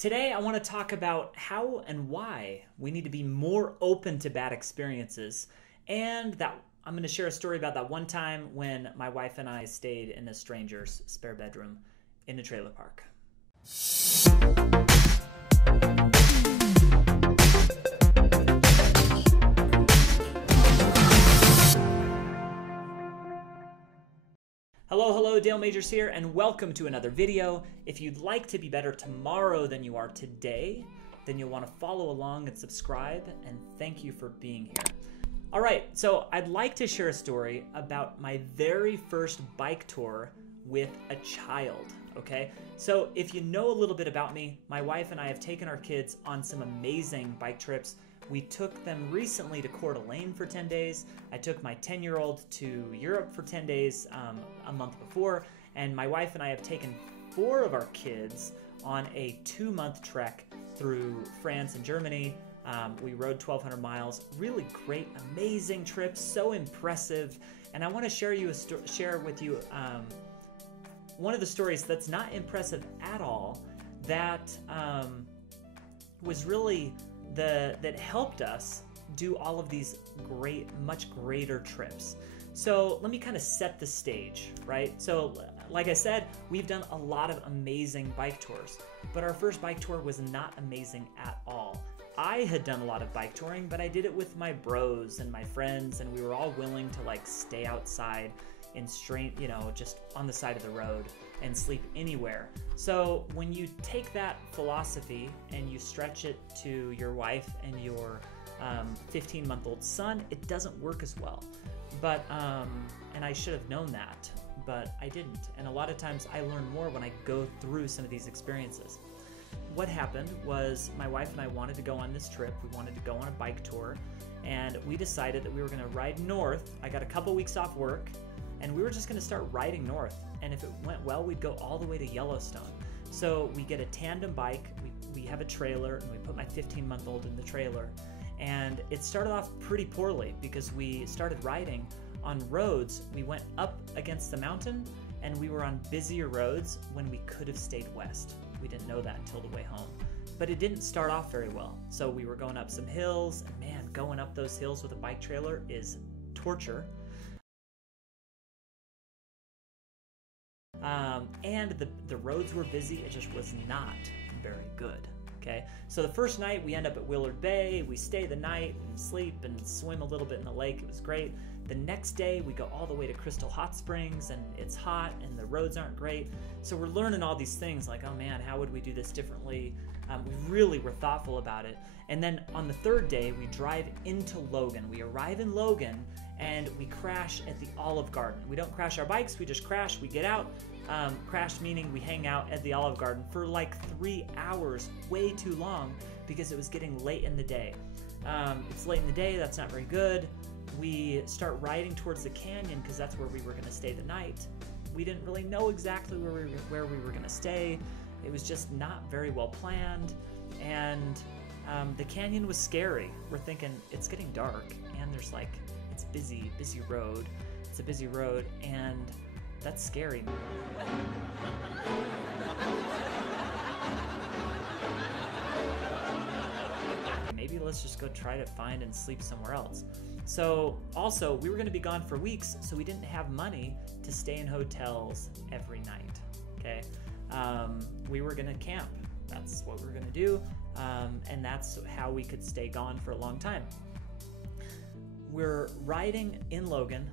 Today, I want to talk about how and why we need to be more open to bad experiences, and that I'm going to share a story about that one time when my wife and I stayed in a stranger's spare bedroom in a trailer park. Hello, Dale Majors here, and welcome to another video. If you'd like to be better tomorrow than you are today, then you'll want to follow along and subscribe, and thank you for being here. All right, so I'd like to share a story about my very first bike tour with a child, okay? So if you know a little bit about me, my wife and I have taken our kids on some amazing bike trips. We took them recently to Coeur d'Alene for 10 days. I took my 10-year-old to Europe for 10 days a month before, and my wife and I have taken 4 of our kids on a 2-month trek through France and Germany. We rode 1,200 miles. Really great, amazing trip, so impressive. And I want to share with you one of the stories that's not impressive at all, that was really that helped us do all of these great, much greater trips. So let me kind of set the stage, right? So like I said, we've done a lot of amazing bike tours, but our first bike tour was not amazing at all. I had done a lot of bike touring, but I did it with my bros and my friends, and we were all willing to like stay outside in just on the side of the road and sleep anywhere. So when you take that philosophy and you stretch it to your wife and your 15-month-old son, it doesn't work as well. But and I should have known that, but I didn't. And a lot of times I learn more when I go through some of these experiences. What happened was my wife and I wanted to go on this trip. We wanted to go on a bike tour, and we decided that we were going to ride north. I got a couple weeks off work, and we were just going to start riding north. And if it went well, we'd go all the way to Yellowstone. So we get a tandem bike, we have a trailer, and we put my 15-month-old in the trailer. And it started off pretty poorly because we started riding on roads. We went up against the mountain, and we were on busier roads when we could have stayed west. We didn't know that until the way home. But it didn't start off very well. So we were going up some hills, and man, going up those hills with a bike trailer is torture. And the roads were busy. It just was not very good. Okay, so the first night we end up at Willard Bay. We stay the night and sleep and swim a little bit in the lake. It was great. The next day we go all the way to Crystal Hot Springs, and it's hot and the roads aren't great. So we're learning all these things like, oh man, how would we do this differently? We really were thoughtful about it. And then on the third day, we drive into Logan. We arrive in Logan and we crash at the Olive Garden. We don't crash our bikes, we just crash, we get out. Crash meaning we hang out at the Olive Garden for like 3 hours, way too long, because it was getting late in the day. It's late in the day, that's not very good. We start riding towards the canyon because that's where we were gonna stay the night. We didn't really know exactly where we were gonna stay. It was just not very well planned, and the canyon was scary. We're thinking it's getting dark, and there's like, it's busy road. It's a busy road, and that's scary. Maybe let's just go try to find and sleep somewhere else. So also, we were going to be gone for weeks, so we didn't have money to stay in hotels every night, okay? We were going to camp. That's what we were going to do, and that's how we could stay gone for a long time. We're riding in Logan,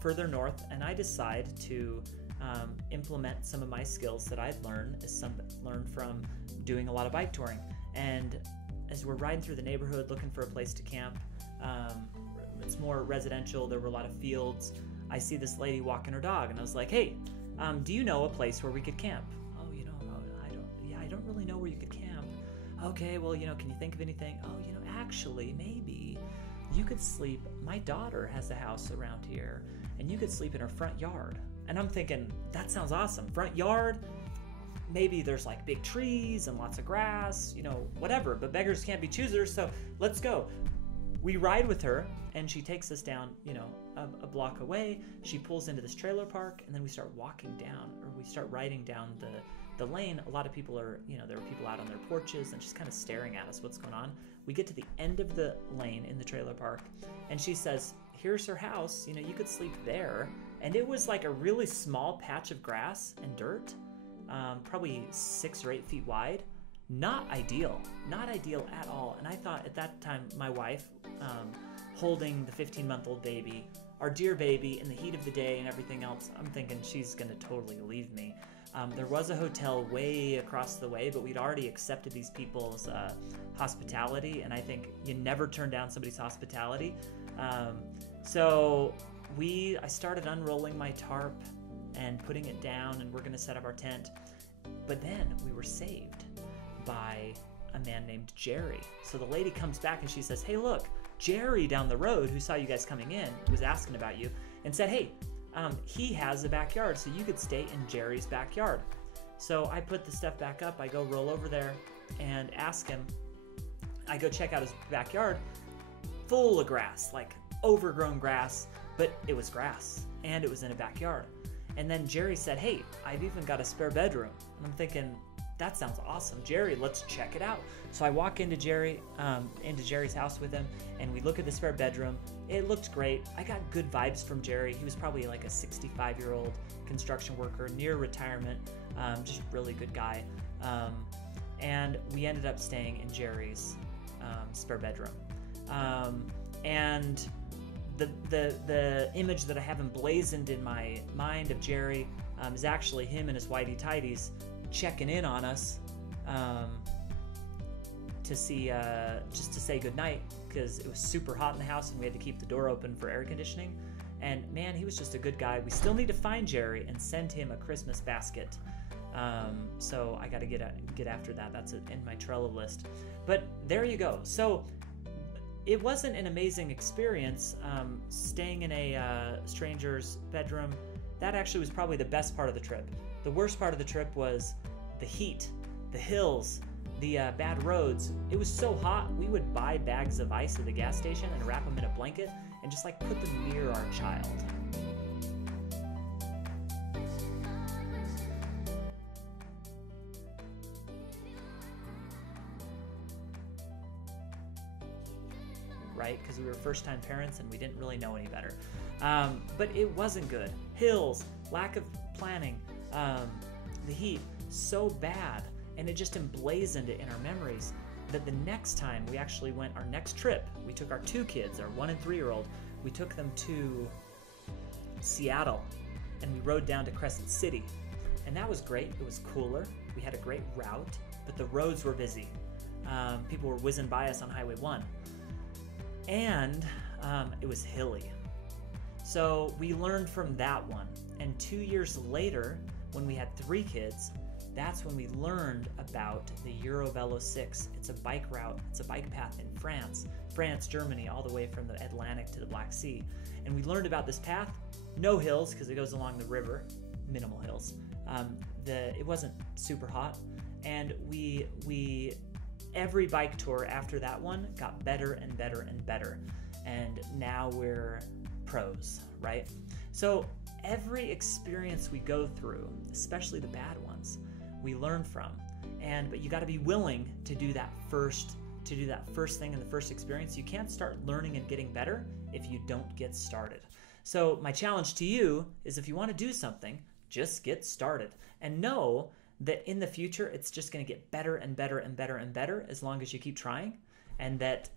further north, and I decide to implement some of my skills that I'd learned from doing a lot of bike touring. And as we're riding through the neighborhood looking for a place to camp, it's more residential, there were a lot of fields. I see this lady walking her dog, and I was like, hey, do you know a place where we could camp? Oh, I don't really know where you could camp. Okay, well, can you think of anything? Oh, actually, maybe you could sleep, my daughter has a house around here, and you could sleep in her front yard. And I'm thinking, that sounds awesome. Front yard, maybe there's like big trees and lots of grass, whatever, but beggars can't be choosers, so let's go. We ride with her, and she takes us down, a block away. She pulls into this trailer park, and then we start walking down, or we start riding down the lane, a lot of people are, there were people out on their porches and just kind of staring at us, what's going on. We get to the end of the lane in the trailer park, and she says, here's her house, you could sleep there. And it was like a really small patch of grass and dirt, probably 6 or 8 feet wide. Not ideal at all. And I thought at that time, my wife, holding the 15-month-old baby, our dear baby, in the heat of the day and everything else, I'm thinking she's going to totally leave me. There was a hotel way across the way, but we'd already accepted these people's hospitality, and I think you never turn down somebody's hospitality. So I started unrolling my tarp and putting it down, and we're going to set up our tent. But then we were saved by a man named Jerry. So the lady comes back and she says, hey, look, Jerry down the road, who saw you guys coming in, was asking about you and said, hey, he has a backyard, so you could stay in Jerry's backyard. So I put the stuff back up. I go roll over there and ask him. I go check out his backyard, full of grass, like overgrown grass, but it was grass and it was in a backyard. And then Jerry said, hey, I've even got a spare bedroom. And I'm thinking, that sounds awesome. Jerry, let's check it out. So I walk into Jerry's house with him, and we look at the spare bedroom. It looked great. I got good vibes from Jerry. He was probably like a 65-year-old construction worker, near retirement, just really good guy. And we ended up staying in Jerry's spare bedroom. And the image that I have emblazoned in my mind of Jerry is actually him and his whitey tighties checking in on us to see just to say goodnight, because it was super hot in the house and we had to keep the door open for air conditioning. And man, he was just a good guy. We still need to find Jerry and send him a Christmas basket. So I got to get after that. That's in my Trello list. But there you go. So it wasn't an amazing experience staying in a stranger's bedroom. That actually was probably the best part of the trip. The worst part of the trip was the heat, the hills, the bad roads. It was so hot, we would buy bags of ice at the gas station and wrap them in a blanket and just like put them near our child. Right? Because we were first-time parents and we didn't really know any better. But it wasn't good. Hills, lack of planning, the heat, so bad, and it just emblazoned it in our memories that the next time we actually went, our next trip, we took our 2 kids, our 1 and 3-year-old, we took them to Seattle, and we rode down to Crescent City, and that was great. It was cooler. We had a great route, but the roads were busy. People were whizzing by us on Highway 1, and it was hilly. So we learned from that one, and 2 years later, when we had 3 kids, that's when we learned about the Eurovelo 6. It's a bike route, it's a bike path in France, Germany, all the way from the Atlantic to the Black Sea. And we learned about this path. No hills, because it goes along the river, minimal hills. It wasn't super hot, and every bike tour after that one got better and better and better. And now we're pros, right? So every experience we go through, especially the bad ones, we learn from. But you got to be willing to do that first thing in the first experience. You can't start learning and getting better if you don't get started. So my challenge to you is, if you want to do something, just get started, and know that in the future it's just going to get better and better and better and better as long as you keep trying, and that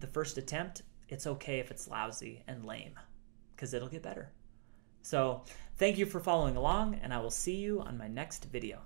the first attempt, it's okay if it's lousy and lame, because it'll get better. So thank you for following along, and I will see you on my next video.